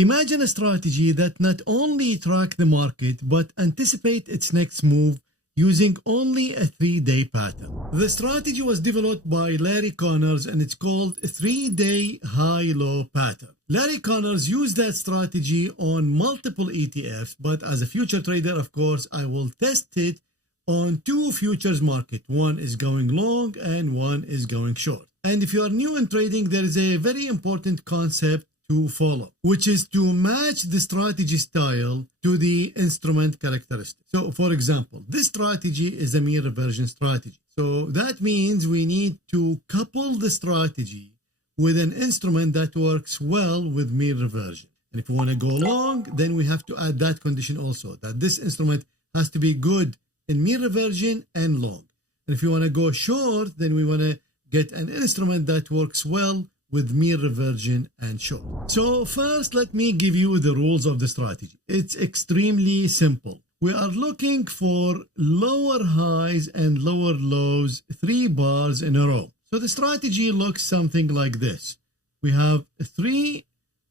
Imagine a strategy that not only track the market but anticipate its next move using only a 3-day pattern. The strategy was developed by Larry Connors and it's called a 3-day high-low pattern. Larry Connors used that strategy on multiple ETFs, but as a future trader, of course, I will test it on 2 futures market. One is going long and one is going short. And if you are new in trading, there is a very important concept to follow, which is to match the strategy style to the instrument characteristics. So for example, this strategy is a mean reversion strategy. So that means we need to couple the strategy with an instrument that works well with mean reversion. And if we want to go long, then we have to add that condition also, that this instrument has to be good in mean reversion and long. And if you want to go short, then we want to get an instrument that works well with mean reversion and short. So first, let me give you the rules of the strategy. It's extremely simple. We are looking for lower highs and lower lows 3 bars in a row. So the strategy looks something like this. We have 3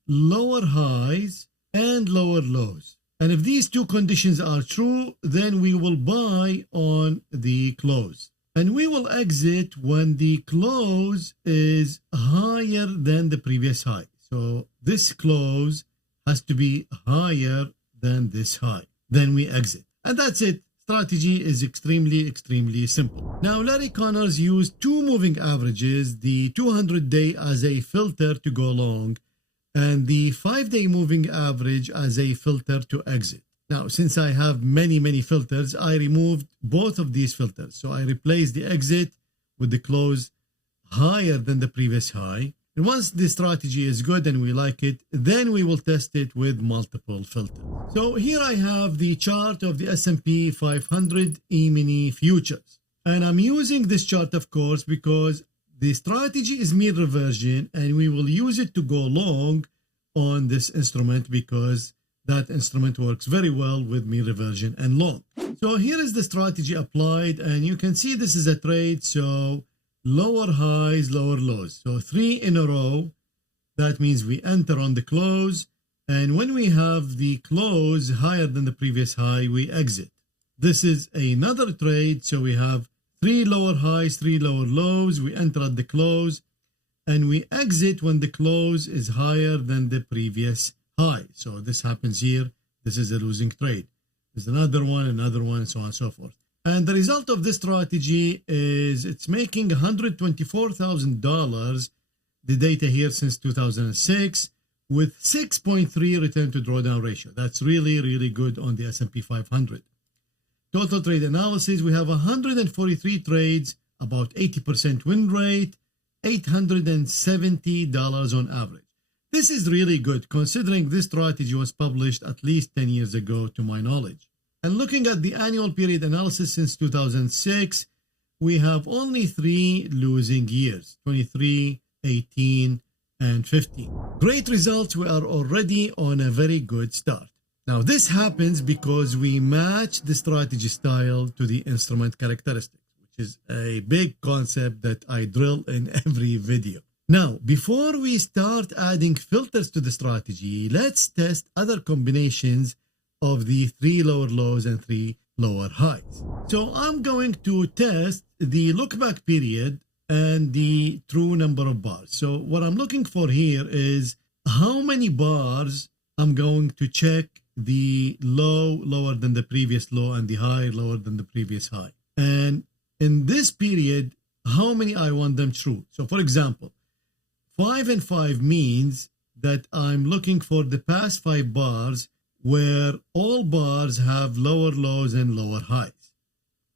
lower highs and lower lows. And if these 2 conditions are true, then we will buy on the close. And we will exit when the close is higher than the previous high. So this close has to be higher than this high. Then we exit. And that's it. Strategy is extremely simple. Now, Larry Connors used 2 moving averages, the 200-day as a filter to go long, and the 5-day moving average as a filter to exit. Now, since I have many filters, I removed both of these filters. So I replaced the exit with the close higher than the previous high. And once the strategy is good and we like it, then we will test it with multiple filters. So here I have the chart of the S&P 500 E-mini futures. And I'm using this chart, of course, because the strategy is mean reversion and we will use it to go long on this instrument because that instrument works very well with mean reversion and long. So here is the strategy applied, and you can see this is a trade. So lower highs, lower lows. So 3 in a row. That means we enter on the close. And when we have the close higher than the previous high, we exit. This is another trade. So we have 3 lower highs, 3 lower lows. We enter at the close and we exit when the close is higher than the previous high. So this happens here. This is a losing trade. There's another one, and so on and so forth. And the result of this strategy is it's making $124,000, the data here since 2006, with 6.3 return to drawdown ratio. That's really good on the S&P 500. Total trade analysis, we have 143 trades, about 80% win rate, $870 on average. This is really good considering this strategy was published at least 10 years ago to my knowledge. And looking at the annual period analysis since 2006, we have only 3 losing years, 23, 18, and 15. Great results. We are already on a very good start. Now this happens because we match the strategy style to the instrument characteristics, which is a big concept that I drill in every video. Now, before we start adding filters to the strategy, let's test other combinations of the 3 lower lows and 3 lower highs. So I'm going to test the look back period and the true number of bars. So what I'm looking for here is how many bars I'm going to check the low lower than the previous low and the high lower than the previous high. And in this period, how many I want them true. So for example, 5 and 5 means that I'm looking for the past 5 bars where all bars have lower lows and lower highs,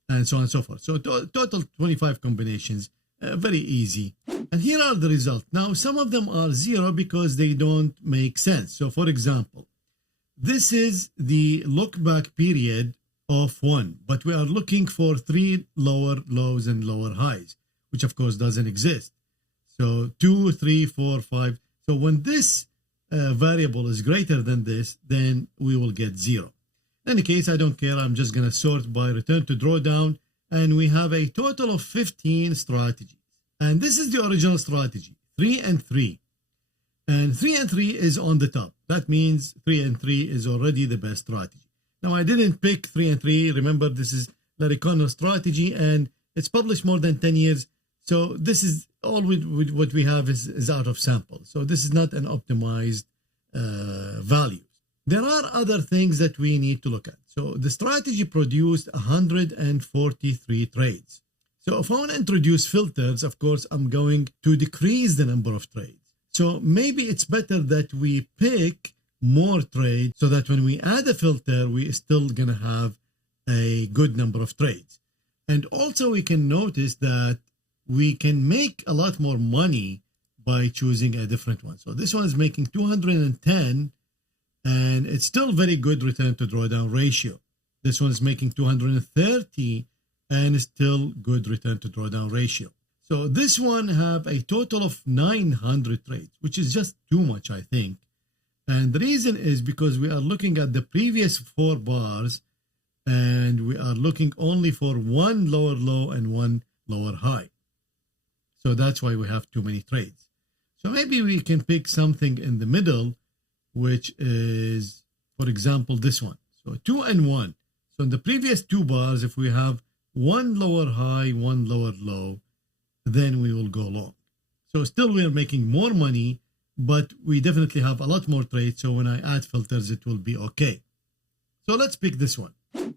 and so on and so forth. So total 25 combinations, very easy. And here are the results. Now, some of them are 0 because they don't make sense. So for example, this is the look back period of 1, but we are looking for 3 lower lows and lower highs, which of course doesn't exist. So 2, 3, 4, 5. So when this variable is greater than this, then we will get 0. In any case, I don't care. I'm just going to sort by return to drawdown. And we have a total of 15 strategies. And this is the original strategy, 3 and 3. And 3 and 3 is on the top. That means 3 and 3 is already the best strategy. Now, I didn't pick 3 and 3. Remember, this is Larry Connor's strategy, and it's published more than 10 years. So this is all with what we have is out of sample. So this is not an optimized value. There are other things that we need to look at. So the strategy produced 143 trades. So if I want to introduce filters, of course, I'm going to decrease the number of trades. So maybe it's better that we pick more trades so that when we add a filter, we're still going to have a good number of trades. And also we can notice that we can make a lot more money by choosing a different one. So this one is making 210, and it's still very good return to drawdown ratio. This one is making 230 and still good return to drawdown ratio. So this one have a total of 900 trades, which is just too much, I think. And the reason is because we are looking at the previous 4 bars, and we are looking only for one lower low and one lower high. So that's why we have too many trades. So maybe we can pick something in the middle, which is, for example, this one. So 2 and 1. So in the previous 2 bars, if we have one lower high, one lower low, then we will go long. So still we are making more money, but we definitely have a lot more trades. So when I add filters, it will be okay. So let's pick this one.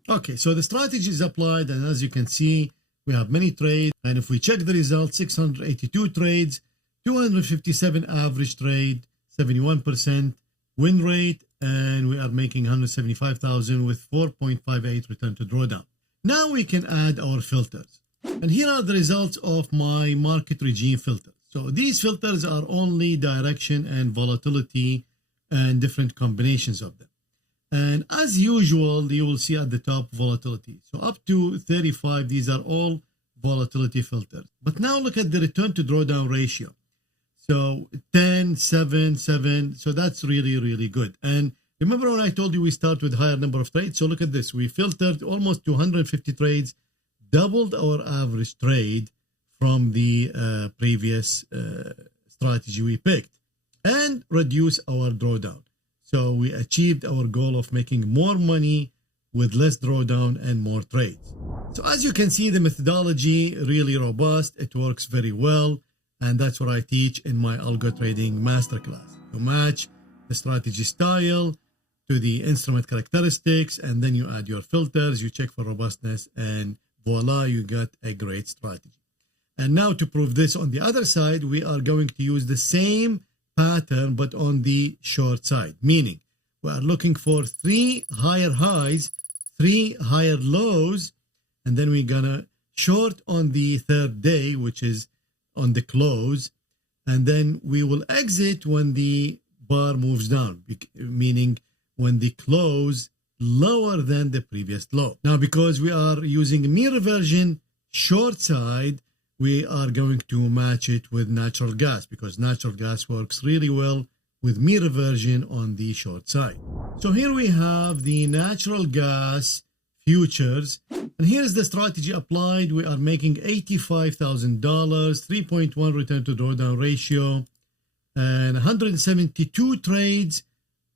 Okay, so the strategy is applied, and as you can see, we have many trades. And if we check the results, 682 trades, 257 average trade, 71% win rate, and we are making 175,000 with 4.58 return to drawdown. Now we can add our filters. And here are the results of my market regime filters. So these filters are only direction and volatility and different combinations of them. And as usual, you will see at the top volatility. So up to 35, these are all volatility filters. But now look at the return to drawdown ratio. So 10, 7, 7. So that's really, really good. And remember when I told you we start with higher number of trades? So look at this. We filtered almost 250 trades, doubled our average trade from the previous strategy we picked, and reduced our drawdown. So we achieved our goal of making more money with less drawdown and more trades. So as you can see, the methodology really robust. It works very well. And that's what I teach in my Algo Trading Masterclass. To match the strategy style to the instrument characteristics, and then you add your filters, you check for robustness, and voila, you got a great strategy. And now to prove this on the other side, we are going to use the same pattern, but on the short side, meaning we are looking for 3 higher highs, 3 higher lows, and then we're gonna short on the 3rd day, which is on the close, and then we will exit when the bar moves down, meaning when the close lower than the previous low. Now, because we are using mean reversion short side, we are going to match it with natural gas, because natural gas works really well with mean reversion on the short side. So here we have the natural gas futures, and here's the strategy applied. We are making $85,000, 3.1 return to drawdown ratio, and 172 trades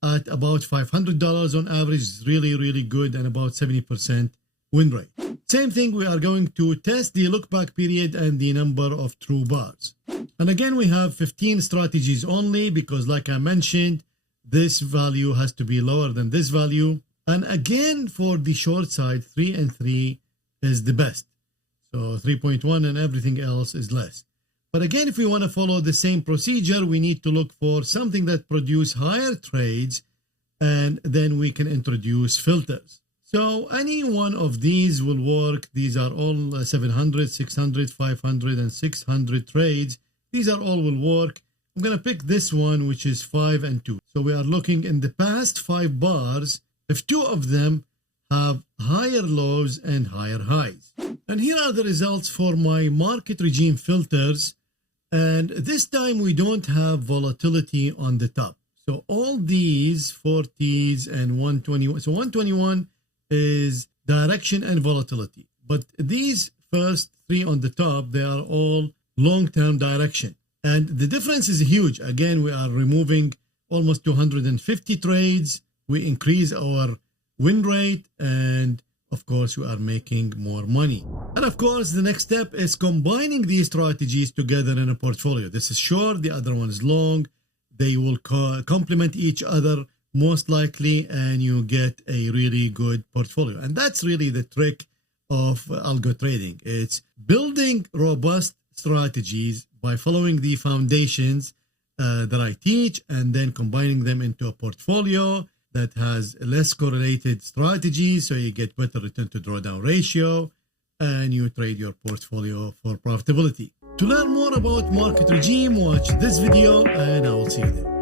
at about $500 on average. Is really, really good, and about 70% win rate. Same thing, we are going to test the look back period and the number of true bars. And again, we have 15 strategies only, because like I mentioned, this value has to be lower than this value. And again, for the short side, 3 and 3 is the best. So 3.1 and everything else is less. But again, if we want to follow the same procedure, we need to look for something that produce higher trades, and then we can introduce filters. So any one of these will work. These are all 700, 600, 500, and 600 trades. These are all will work. I'm going to pick this one, which is 5 and 2. So we are looking in the past 5 bars, if 2 of them have higher lows and higher highs. And here are the results for my market regime filters. And this time we don't have volatility on the top. So all these 40s and 121. So 121 is direction and volatility. But these first 3 on the top, they are all long-term direction. And the difference is huge. Again, we are removing almost 250 trades. We increase our win rate, and of course, we are making more money. And of course, the next step is combining these strategies together in a portfolio. This is short, the other one is long. They will complement each other most likely, and you get a really good portfolio. And that's really the trick of algo trading. It's building robust strategies by following the foundations that I teach, and then combining them into a portfolio that has less correlated strategies, so you get better return to drawdown ratio, and you trade your portfolio for profitability. To learn more about market regime, watch this video, and I will see you there.